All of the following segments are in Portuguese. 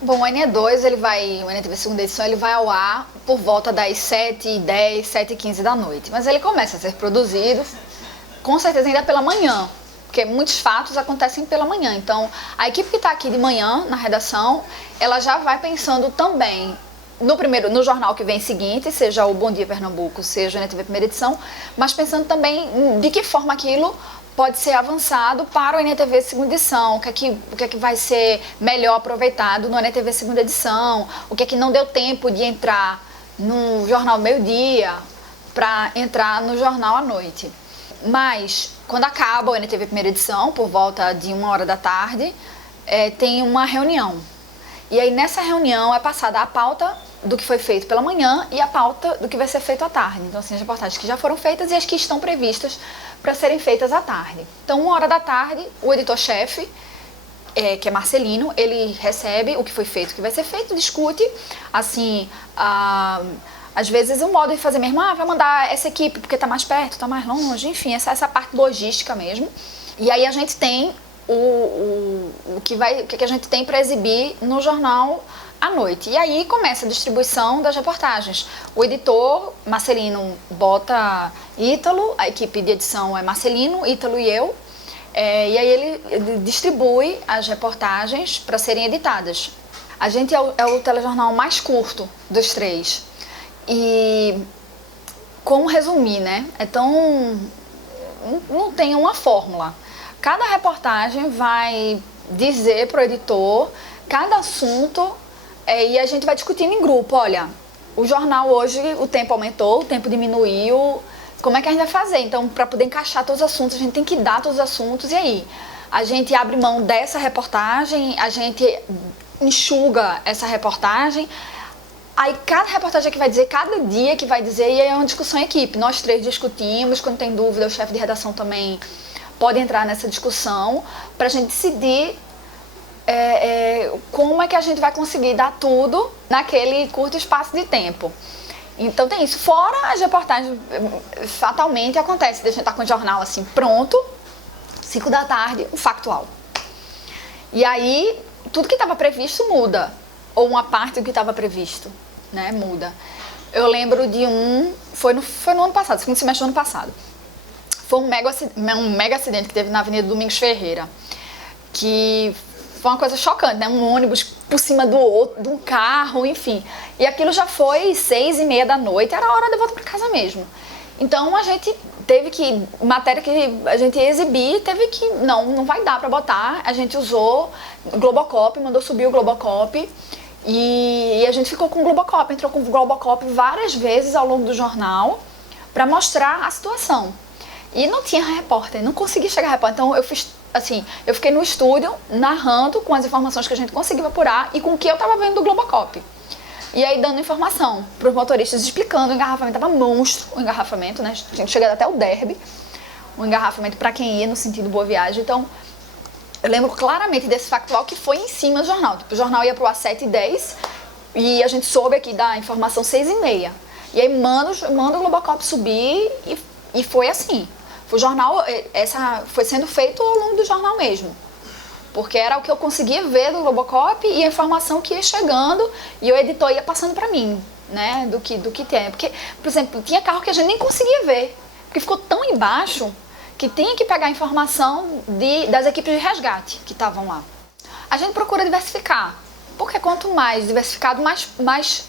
Bom, o NE2, o NTV segunda edição, ele vai ao ar por volta das 7h10, 7h15 da noite. Mas ele começa a ser produzido, com certeza, ainda pela manhã, porque muitos fatos acontecem pela manhã. Então, a equipe que está aqui de manhã, na redação, ela já vai pensando também no jornal que vem seguinte, seja o Bom Dia Pernambuco, seja o NTV primeira edição, mas pensando também de que forma aquilo pode ser avançado para o NTV segunda edição, o que é que vai ser melhor aproveitado no NTV segunda edição, o que é que não deu tempo de entrar no jornal meio-dia para entrar no jornal à noite. Mas, quando acaba o NTV primeira edição, por volta de 1h da tarde, tem uma reunião. E aí nessa reunião é passada a pauta do que foi feito pela manhã e a pauta do que vai ser feito à tarde. Então, assim, as reportagens que já foram feitas e as que estão previstas para serem feitas à tarde. Então, 1h da tarde, o editor-chefe, que é Marcelino, ele recebe o que foi feito, o que vai ser feito, discute, assim, às vezes o modo de fazer mesmo, vai mandar essa equipe porque está mais perto, está mais longe, enfim, essa parte logística mesmo. E aí a gente tem o que a gente tem para exibir no jornal à noite. E aí começa a distribuição das reportagens. O editor, Marcelino, bota Ítalo, a equipe de edição é Marcelino, Ítalo e eu. E aí ele distribui as reportagens para serem editadas. A gente é o telejornal mais curto dos três. E como resumir, né? Não tem uma fórmula. Cada reportagem vai dizer para o editor cada assunto e a gente vai discutindo em grupo. Olha, o jornal hoje, o tempo aumentou, o tempo diminuiu, como é que a gente vai fazer? Então, para poder encaixar todos os assuntos, a gente tem que dar todos os assuntos. E aí? A gente abre mão dessa reportagem, a gente enxuga essa reportagem. Aí cada reportagem que vai dizer, cada dia que vai dizer, e aí é uma discussão em equipe. Nós três discutimos, quando tem dúvida, o chefe de redação também pode entrar nessa discussão para a gente decidir como é que a gente vai conseguir dar tudo naquele curto espaço de tempo. Então tem isso. Fora as reportagens, fatalmente acontece de a gente estar com o jornal assim pronto, 5 da tarde, um factual. E aí tudo que estava previsto muda, ou uma parte do que estava previsto, né, muda. Eu lembro de foi no ano passado, segundo semestre do ano passado. Foi um mega acidente que teve na Avenida Domingos Ferreira, que foi uma coisa chocante, né? Um ônibus por cima do outro, de um carro, enfim. E aquilo já foi 6h30 da noite, era a hora de voltar para casa mesmo. Então a gente teve que, matéria que a gente ia exibir, teve que, não vai dar para botar. A gente usou Globocop, mandou subir o Globocop. E a gente ficou com o Globocop, entrou com o Globocop várias vezes ao longo do jornal para mostrar a situação. E não tinha repórter, não consegui chegar a repórter. Então eu fiquei no estúdio narrando com as informações que a gente conseguiu apurar e com o que eu estava vendo do Globocop. E aí dando informação para os motoristas, explicando o engarrafamento. Tava monstro o engarrafamento, né? Tinha chegado até o Derby, o engarrafamento para quem ia no sentido Boa Viagem. Então eu lembro claramente desse factual que foi em cima do jornal. Tipo, o jornal ia pro ar 7h10 e a gente soube aqui da informação 6h30. E aí manda o Globocop subir e foi assim. O jornal, foi sendo feito ao longo do jornal mesmo. Porque era o que eu conseguia ver do Globocop e a informação que ia chegando e o editor ia passando para mim, né, do que tem. Porque, por exemplo, tinha carro que a gente nem conseguia ver, porque ficou tão embaixo que tinha que pegar a informação das equipes de resgate que estavam lá. A gente procura diversificar, porque quanto mais diversificado, mais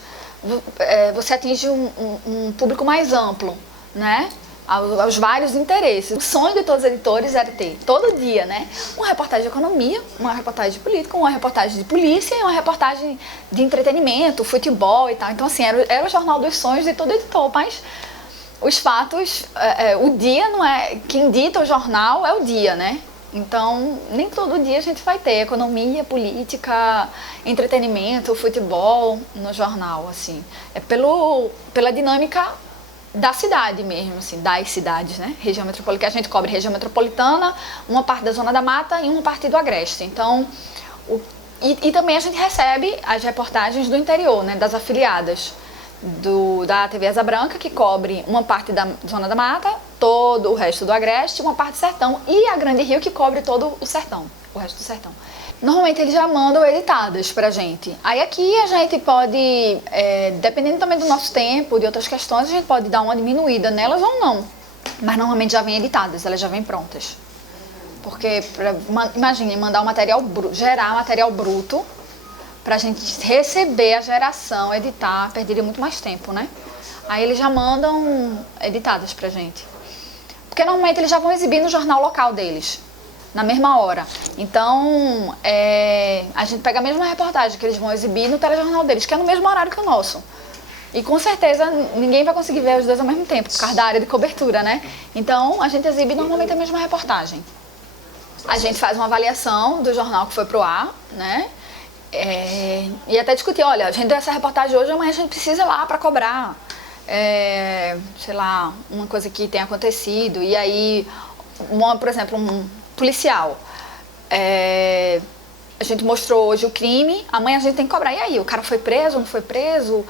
você atinge um público mais amplo, né? Aos vários interesses. O sonho de todos os editores era ter, todo dia, né, uma reportagem de economia, uma reportagem de política, uma reportagem de polícia e uma reportagem de entretenimento, futebol e tal. Então, assim, era o jornal dos sonhos de todo editor, mas os fatos, o dia não é... Quem dita o jornal é o dia, né? Então, nem todo dia a gente vai ter economia, política, entretenimento, futebol no jornal, assim. É pela dinâmica da cidade mesmo, assim, das cidades, né? Região metropolitana, a gente cobre região metropolitana, uma parte da Zona da Mata e uma parte do Agreste. Então, e também a gente recebe as reportagens do interior, né? Das afiliadas da TV Asa Branca, que cobre uma parte da Zona da Mata, todo o resto do Agreste, uma parte do Sertão, e a Grande Rio, que cobre todo o Sertão, o resto do Sertão. Normalmente eles já mandam editadas pra gente. Aí aqui a gente pode, dependendo também do nosso tempo, de outras questões, a gente pode dar uma diminuída nelas ou não. Mas normalmente já vêm editadas, elas já vêm prontas. Porque, imagine, mandar um material bruto, gerar material bruto, pra gente receber a geração, editar, perderia muito mais tempo, né? Aí eles já mandam editadas pra gente. Porque normalmente eles já vão exibir no jornal local deles, na mesma hora. Então, a gente pega a mesma reportagem que eles vão exibir no telejornal deles, que é no mesmo horário que o nosso. E com certeza ninguém vai conseguir ver os dois ao mesmo tempo, por causa da área de cobertura, né? Então, a gente exibe normalmente a mesma reportagem. A gente faz uma avaliação do jornal que foi pro ar, né? E até discutir, olha, a gente deu essa reportagem hoje, amanhã a gente precisa ir lá para cobrar. Sei lá, uma coisa que tenha acontecido. E aí, por exemplo, um policial. A gente mostrou hoje o crime, amanhã a gente tem que cobrar. E aí, o cara foi preso, não foi preso? O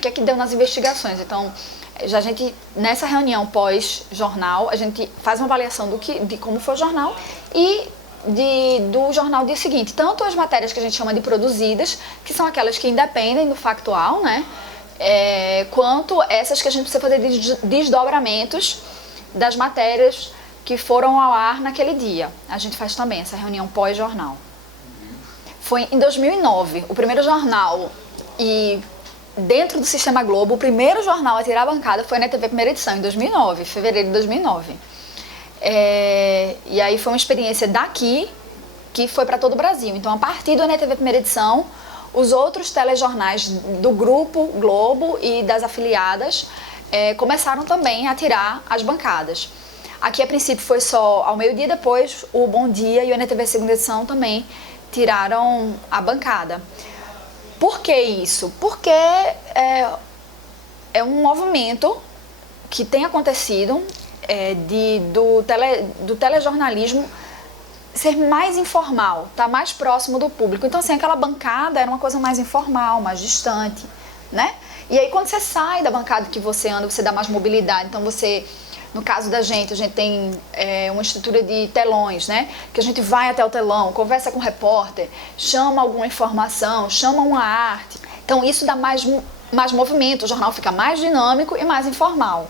que é que deu nas investigações? Então, a gente, nessa reunião pós-jornal, a gente faz uma avaliação de como foi o jornal e do jornal dia seguinte. Tanto as matérias que a gente chama de produzidas, que são aquelas que independem do factual, né? Quanto essas que a gente precisa fazer desdobramentos das matérias que foram ao ar naquele dia. A gente faz também essa reunião pós-jornal. Foi em 2009, o primeiro jornal, e dentro do Sistema Globo, o primeiro jornal a tirar a bancada foi na TV Primeira Edição, em 2009, fevereiro de 2009. E aí foi uma experiência daqui que foi para todo o Brasil. Então, a partir do NTV Primeira Edição, os outros telejornais do Grupo Globo e das afiliadas começaram também a tirar as bancadas. Aqui, a princípio, foi só ao meio-dia, depois o Bom Dia e o NTV Segunda Edição também tiraram a bancada. Por que isso? Porque é um movimento que tem acontecido do telejornalismo ser mais informal, tá mais próximo do público. Então, assim, aquela bancada era uma coisa mais informal, mais distante, né? E aí, quando você sai da bancada que você anda, você dá mais mobilidade. Então, no caso da gente, a gente tem uma estrutura de telões, né? Que a gente vai até o telão, conversa com o repórter, chama alguma informação, chama uma arte. Então, isso dá mais movimento, o jornal fica mais dinâmico e mais informal.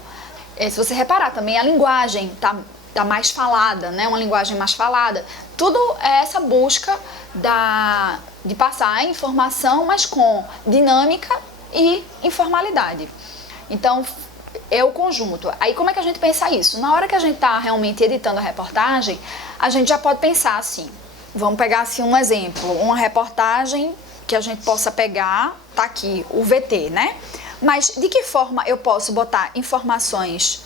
Se você reparar também, a linguagem tá mais falada, né? Uma linguagem mais falada. Tudo é essa busca de passar a informação, mas com dinâmica e informalidade. Então, é o conjunto. Aí, como é que a gente pensa isso? Na hora que a gente está realmente editando a reportagem, a gente já pode pensar assim, vamos pegar assim um exemplo, uma reportagem que a gente possa pegar, tá aqui, o VT, né? Mas de que forma eu posso botar informações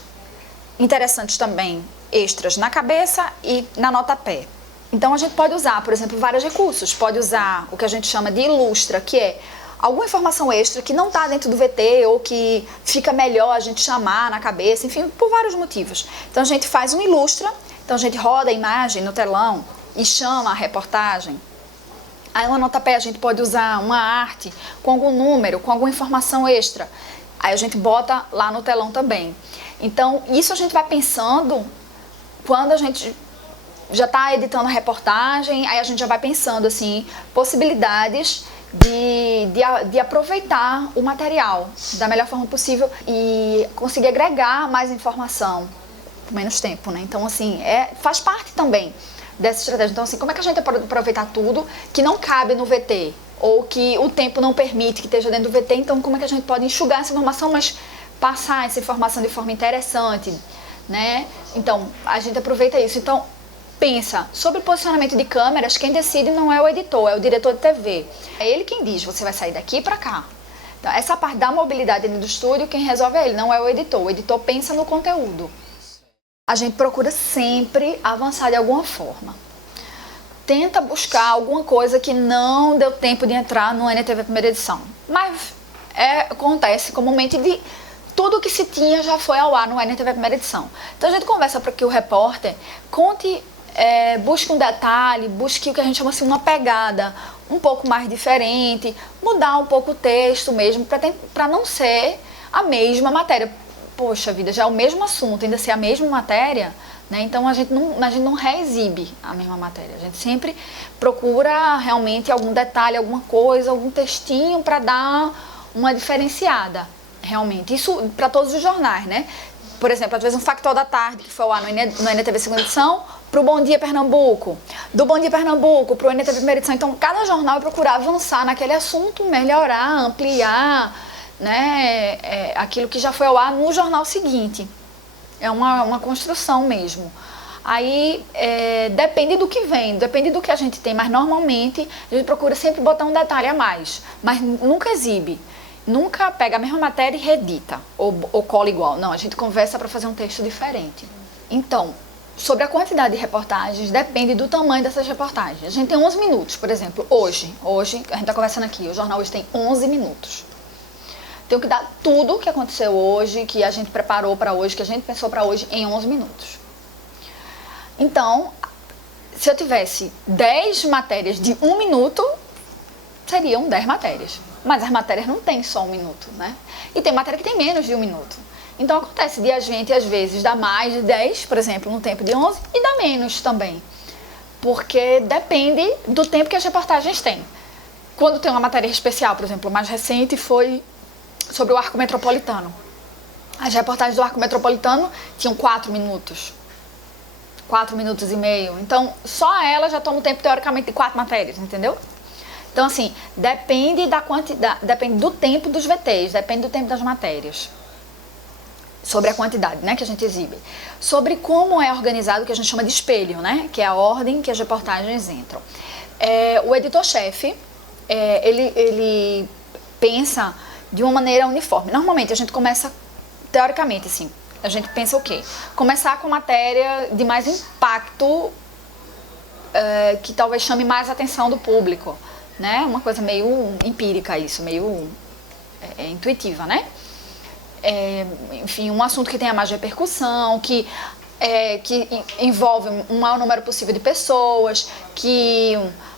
interessantes também, extras, na cabeça e na nota-pé? Então, a gente pode usar, por exemplo, vários recursos. Pode usar o que a gente chama de ilustra, que é alguma informação extra que não está dentro do VT ou que fica melhor a gente chamar na cabeça, enfim, por vários motivos. Então, a gente faz um ilustra, então a gente roda a imagem no telão e chama a reportagem. Aí, uma nota-pé, a gente pode usar uma arte com algum número, com alguma informação extra. Aí, a gente bota lá no telão também. Então, isso a gente vai pensando quando a gente já está editando a reportagem, aí a gente já vai pensando, assim, possibilidades de aproveitar o material da melhor forma possível e conseguir agregar mais informação por menos tempo, né? Então, assim, faz parte também dessa estratégia. Então, assim, como é que a gente pode aproveitar tudo que não cabe no VT ou que o tempo não permite que esteja dentro do VT? Então, como é que a gente pode enxugar essa informação, mas passar essa informação de forma interessante, né? Então, a gente aproveita isso. Então, pensa, sobre o posicionamento de câmeras, quem decide não é o editor, é o diretor de TV. É ele quem diz, você vai sair daqui para cá. Então, essa parte da mobilidade dentro do estúdio, quem resolve é ele, não é o editor. O editor pensa no conteúdo. A gente procura sempre avançar de alguma forma. Tenta buscar alguma coisa que não deu tempo de entrar no NTV Primeira Edição. Mas acontece comumente de tudo que se tinha já foi ao ar no NTV Primeira Edição. Então a gente conversa para que o repórter busque um detalhe, busque o que a gente chama assim uma pegada um pouco mais diferente, mudar um pouco o texto mesmo, para não ser a mesma matéria. Poxa vida, já é o mesmo assunto, ainda ser a mesma matéria, né? Então a gente não reexibe a mesma matéria, a gente sempre procura realmente algum detalhe, alguma coisa, algum textinho para dar uma diferenciada, realmente. Isso para todos os jornais, né? Por exemplo, às vezes um Factual da Tarde, que foi ao ar no NTV segunda edição, para o Bom Dia Pernambuco, do Bom Dia Pernambuco para o NTV primeira edição. Então, cada jornal procurar avançar naquele assunto, melhorar, ampliar, né, aquilo que já foi ao ar no jornal seguinte. É uma construção mesmo. Aí, depende do que vem, depende do que a gente tem, mas normalmente a gente procura sempre botar um detalhe a mais, mas nunca exibe. Nunca pega a mesma matéria e reedita, ou cola igual. Não, a gente conversa para fazer um texto diferente. Então, sobre a quantidade de reportagens, depende do tamanho dessas reportagens. A gente tem 11 minutos, por exemplo, hoje a gente está conversando aqui, o jornal hoje tem 11 minutos. Tenho que dar tudo o que aconteceu hoje, que a gente preparou para hoje, que a gente pensou para hoje em 11 minutos. Então, se eu tivesse 10 matérias de 1 minuto, seriam 10 matérias. Mas as matérias não têm só 1 minuto, né? E tem matéria que tem menos de 1 minuto. Então acontece de a gente, às vezes, dar mais de 10, por exemplo, no tempo de 11, e dar menos também. Porque depende do tempo que as reportagens têm. Quando tem uma matéria especial, por exemplo, o mais recente foi sobre o Arco Metropolitano. As reportagens do Arco Metropolitano tinham 4 minutos. 4 minutos e meio. Então, só ela já toma o tempo, teoricamente, de 4 matérias, entendeu? Então, assim, depende da quantidade, depende do tempo dos VTs, depende do tempo das matérias. Sobre a quantidade, né, que a gente exibe. Sobre como é organizado o que a gente chama de espelho, né, que é a ordem que as reportagens entram. O editor-chefe, ele pensa de uma maneira uniforme. Normalmente, a gente começa, teoricamente, assim, a gente pensa o quê? Começar com matéria de mais impacto, que talvez chame mais a atenção do público, né? Uma coisa meio empírica isso, meio intuitiva, né? Enfim, um assunto que tenha mais repercussão, que envolve um maior número possível de pessoas,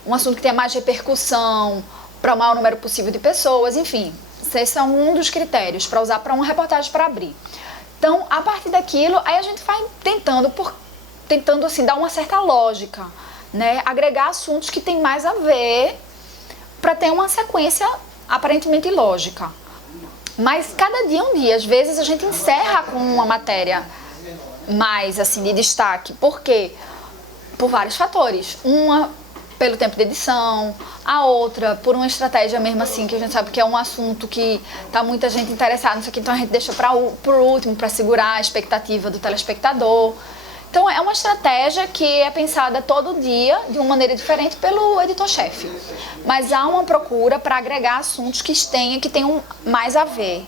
um assunto que tenha mais repercussão para o maior número possível de pessoas, enfim, esses são um dos critérios para usar para uma reportagem para abrir. Então, a partir daquilo, aí a gente vai tentando assim, dar uma certa lógica, né? Agregar assuntos que tem mais a ver para ter uma sequência aparentemente lógica. Mas cada dia é um dia. Às vezes a gente encerra com uma matéria mais assim de destaque. Por quê? Por vários fatores. Uma pelo tempo de edição, a outra por uma estratégia mesmo assim, que a gente sabe que é um assunto que tá muita gente interessada nisso aqui, então a gente deixa por último para segurar a expectativa do telespectador. Então é uma estratégia que é pensada todo dia de uma maneira diferente pelo editor-chefe. Mas há uma procura para agregar assuntos que tenham mais a ver